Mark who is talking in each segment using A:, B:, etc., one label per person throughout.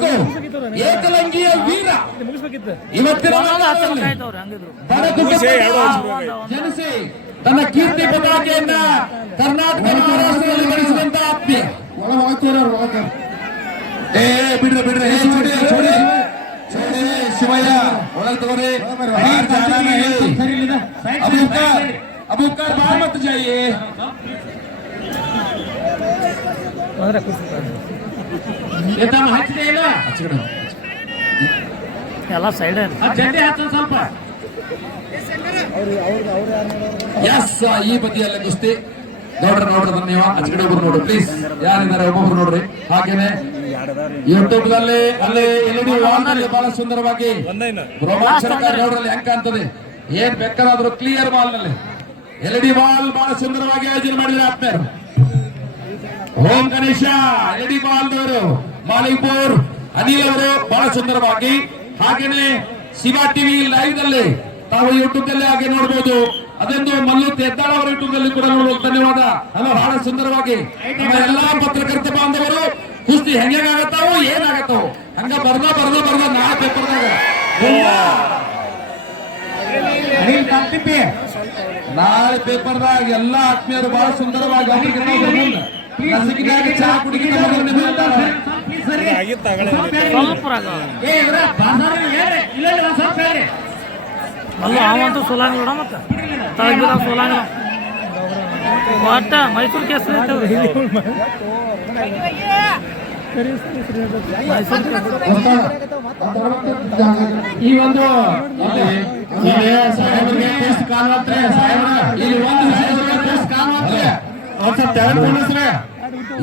A: ನೋಡಬೇಕು ಏಕಲಂಗಿಯ ವೀರ. ಇವತ್ತಿನ ಜನಿಸಿ ತನ್ನ ಕೀರ್ತಿ ಪತಾಕೆಯನ್ನ ಕರ್ನಾಟಕ ಮಹಾರಾಷ್ಟ್ರದಲ್ಲಿ ಗಳಿಸಿದಂತ ಆತ್ಮೀಯ. ಏ ಬಿಡ್ರಿ ಬಿಡ್ರಿ. ಚೋಡಿ ಚೋಡಿ ಚೋಡಿ. ಶಿವಯ್ಯ. ಒಳಗೆ ತಗೋರಿ. ಅಬೂಕರ್ ಅಬೂಕರ್ ನಹೀ. ಅಬೂಬಕರ್ ಅಬೂಬಕರ್ ಮತ್ ಜಾಯಿಯೇ
B: ಅಂದ್ರೆ ಕೂರ್ಸ್ತಾರೆ. ಎಲ್ಲ ಸೈಡ್
A: ಸ್ವಲ್ಪ. ಎಸ್ ಈ ಬದಿಯಲ್ಲಿ ಕುಸ್ತಿ. ನೋಡ್ರಿ ನೋಡ್ರಿ ನೀವು ಆಚೆ ಒಬ್ರು ನೋಡ್ರಿ ಪ್ಲೀಸ್ ಯಾರಿದ್ದಾರೆ ಒಬ್ಬೊಬ್ರು ನೋಡ್ರಿ. ಹಾಗೇನೆ ಯೂಟ್ಯೂಬ್ ದಲ್ಲಿ ಅಲ್ಲಿ ಎಲ್ ಡಿ ವಾಲ್ನಲ್ಲಿ ಬಹಳ ಸುಂದರವಾಗಿ ರೋಮಾಂಚನಕಾರಿ ನೋಡ್ರಲ್ಲಿ ಹೆಂಗ್ ಕಾಣ್ತದೆ? ಏನ್ ಬೇಕಾದ್ರೂ ಕ್ಲಿಯರ್ ಬಾಲ್ನಲ್ಲಿ. ಎಲ್ ಡಿ ವಾಲ್ ಬಹಳ ಸುಂದರವಾಗಿ ಆಯೋಜನೆ ಮಾಡಿದ್ರೆ ಆತ್ಮೀಯರು. ಓಂ ಗಣೇಶ ಎಲ್ ಡಿ ಬಾಲ್ದವರು ಮಾಲಿಪುರ್, ಅನಿಲ್ ಅವರು, ಬಹಳ ಸುಂದರವಾಗಿ. ಹಾಗೇನೆ ಶಿವ ಟಿವಿ ಲೈವ್ನಲ್ಲಿ ತಾವು ಯೂಟ್ಯೂಬ್ನಲ್ಲಿ ಹಾಗೆ ನೋಡಬಹುದು ಅದೊಂದು ಮಲ್ಲು ತೆದ್ದಾಳ ಅವರ ಯೂಟ್ಯೂಬ್ನಲ್ಲಿ ಕೂಡ ನೋಡಬಹುದು ಧನ್ಯವಾದ. ಅಲ್ಲ, ಬಹಳ ಸುಂದರವಾಗಿ. ನಮ್ಮ ಎಲ್ಲಾ ಪತ್ರಕರ್ತ ಬಾಂಧವರು, ಕುಸ್ತಿ ಹೆಂಗಾಗತ್ತಾವು ಏನಾಗತ್ತಾವು ಹಂಗ ಬರ್ದ ಬರ್ದ ಬರ್ದ ನಾಳೆ ಪೇಪರ್ದಾಗ ನಾಳೆ ಪೇಪರ್ದಾಗ ಎಲ್ಲಾ ಆತ್ಮೀಯರು ಬಹಳ ಸುಂದರವಾಗಿ
B: ಅಲ್ಲ ಅವಂತೂ ಸೋಲಾಂಗ್ ನೋಡ ಮತ್ತ? ತಳಗಿದ ಸೋಲಾಂಗ್ ಒಟ್ಟ ಮೈಸೂರು ಕೇಸ್
A: ಈ ಒಂದು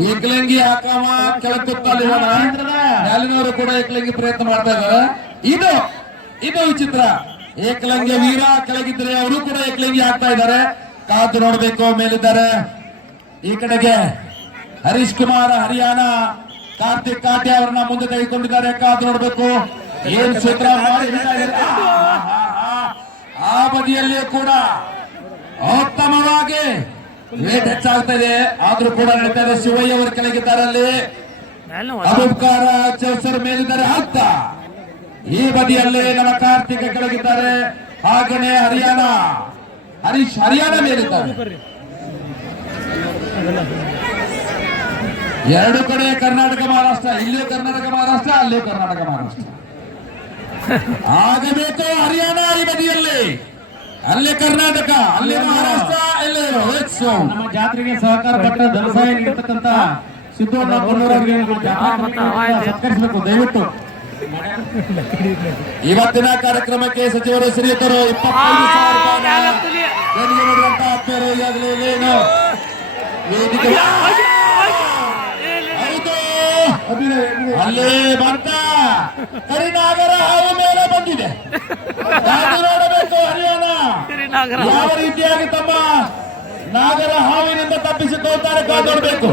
A: ಏಕಲಿಂಗಿ ಆಕ್ರಮ ಕೆಳಕುತ್ತಲ್ಲಿ ಕೂತಲ್ಲಿ ಮೇಲಿನವರು ಕೂಡ ಏಕಲಿಂಗಿ ಪ್ರಯತ್ನ ಮಾಡ್ತಾ ಇದ್ದಾರೆ. ಇದು ಇದು ವಿಚಿತ್ರ. ಏಕಲಂಗಿ ವೀರ ಕೆಳಗಿದ್ರೆ ಅವರು ಕೂಡ ಏಕಲಿಂಗಿ ಆಗ್ತಾ ಇದ್ದಾರೆ. ಕಾದು ನೋಡಬೇಕು, ಮೇಲಿದ್ದಾರೆ. ಈ ಕಡೆಗೆ ಹರೀಶ್ ಕುಮಾರ್, ಹರಿಯಾಣ, ಕಾರ್ತಿಕ್ ಕಾಟೆ ಅವರನ್ನ ಮುಂದೆ ತೆಗೆದುಕೊಂಡಿದ್ದಾರೆ. ಕಾದು ನೋಡಬೇಕು. ಏನ್ ಸೂತ್ರ ಆ ಬದಿಯಲ್ಲಿಯೂ ಕೂಡ ಉತ್ತಮವಾಗಿ ವೇಟ್ ಹೆಚ್ಚಾಗ್ತಾ ಇದೆ ಆದ್ರೂ ಕೂಡ ನಡೀತಾ ಇದೆ. ಶಿವಯ್ಯ ಅವರು ಕೆಳಗಿದ್ದಾರೆ ಅಲ್ಲಿ. ಅಬೂಬ್ಕಾರ ಚೌಸರ್ ಮೇಲಿದ್ದಾರೆ. ಹತ್ತ. ಈ ಬದಿಯಲ್ಲಿ ನಮ್ಮ ಕಾರ್ತಿಕ ಕೆಳಗಿದ್ದಾರೆ. ಹಾಗೆ ಹರಿಯಾಣ. ಹರೀಶ್ ಹರಿಯಾಣ ಮೇಲಿದ್ದಾರೆ. ಎರಡು ಕಡೆ ಕರ್ನಾಟಕ ಮಹಾರಾಷ್ಟ್ರ ಇಲ್ಲೂ ಕರ್ನಾಟಕ ಮಹಾರಾಷ್ಟ್ರ ಅಲ್ಲೂ ಕರ್ನಾಟಕ ಮಹಾರಾಷ್ಟ್ರ. ಆಗಬೇಕು ಹರಿಯಾಣ ಈ ಬದಿಯಲ್ಲಿ. ಅಲ್ಲೇ ಕರ್ನಾಟಕ ಅಲ್ಲೇ ಮಹಾರಾಷ್ಟ್ರ
C: ನಮ್ಮ ಜಾತ್ರೆಗೆ ಸಹಕಾರ ಪಟ್ಟ ಧನಸಹಾಯ ನೀಡತಕ್ಕಂತ ಸಿದ್ದಣ್ಣ ಸತ್ಕರಿಸಬೇಕು ದಯವಿಟ್ಟು.
A: ಇವತ್ತಿನ ಕಾರ್ಯಕ್ರಮಕ್ಕೆ ಸಚಿವರು ಶ್ರೀಯುತರು ಇಪ್ಪತ್ತೈದು ಸಾವಿರ ಆತ್ಮೀಯರು ಈಗಾಗಲೇ ಅಲ್ಲೇ ಬಂತ ಕರಿನಾಗರ ಹಾವು ಮೇಲೆ ಬಂದಿದೆ. ಯಾವ ರೀತಿಯಾಗಿ ತಮ್ಮ ನಾಗರ ಹಾವಿನಿಂದ ತಪ್ಪಿಸಿಕೊಳ್ತಾರೆ ಕಾದೊಡ್ಬೇಕು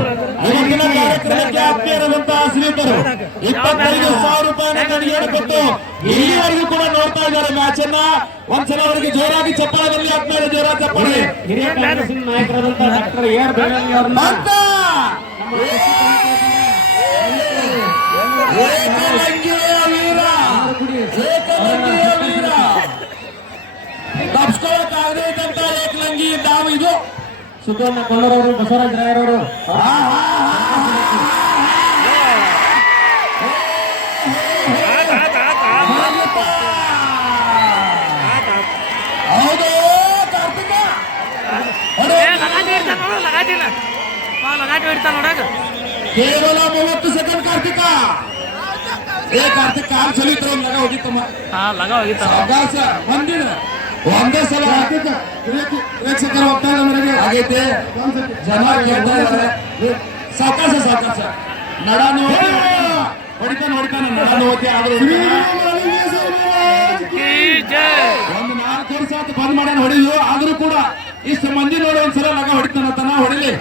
A: ಇವತ್ತಿನ ಕಾರ್ಯಕ್ರಮಕ್ಕೆ ಆತ್ಮೀಯರಾದಂತಹ ಶ್ರೀತರು ಇಪ್ಪತ್ತೈದು ಸಾವಿರ ರೂಪಾಯಿ ದೇಣಿಗೆಯನ್ನು ಕೊಟ್ಟು ಇಲ್ಲಿವರೆಗೂ ಕೂಡ ನೋಡ್ತಾ ಇದ್ದಾರೆ ಮ್ಯಾಚ್ ಅನ್ನ ಒಂದ್ಸಲ ಅವರಿಗೆ ಜೋರಾಗಿ ಚಪ್ಪಾಳೆ ಬರಲಿ ಆತ್ಮೀಯರ ಜೋರಾಗಿ ಚಪ್ಪಾಳೆ.
C: ಹಿರಿಯ ಕಾಂಗ್ರೆಸ್ಸಿನ ನಾಯಕರಾದಂತಹ ಡಾಕ್ಟರ್ ಏರ್ ಬೆಳ್ಳಳ್ಳಿ ಅವರನ್ನ
A: ಬಂತ
C: ಸಿದ್ದಣ್ಣ ಕೊಲ್ಲರವರು ಬಸವರಾಜ ರಾಯರವರು.
A: ಕೇವಲ ಮೂವತ್ತು ಸೆಕೆಂಡ್ ಕಾರ್ತಿಕ! ಏ ಕಾರ್ತಿಕ್ ಕಾಲ್ ಚಲಿತ್ರ ಲಗ ಹೋಗಿತ್ತಮ್ಮ.
B: ಹಾ ಲಗ ಹೋಗಿತ್ತ
A: ಅವಕಾಶ ಒಂದಿನ ಒಂದೇ ಸಲ
C: ಪ್ರೇಕ್ಷಕರ ಮೇರೆಗೆ
A: ಆಗೈತೆ. ಜನ ಕೇಳ್ತಾ ಇದ್ದಾರೆ. ಸಾವಕಾಶ ಸಾವಕಾಶ ನಡ ನೋತಿ ಹೊಡಿತಾನ. ಹೊಡಿತಾನ ನಡ ನೋತಿ ಆದ್ರೂ
B: ಜೈ.
A: ಒಂದು ನಾಲ್ಕು ವರ್ಷ ಆತು ಬಂದ್ ಮಾಡ್ಯಾನ ಆದ್ರೂ ಕೂಡ ಇಷ್ಟು ಮಂದಿ ನೋಡಿ ಒಂದ್ಸಲ ನಗ ಹೊಡಿತಾನ ತನ ಹೊಡಿಲಿ.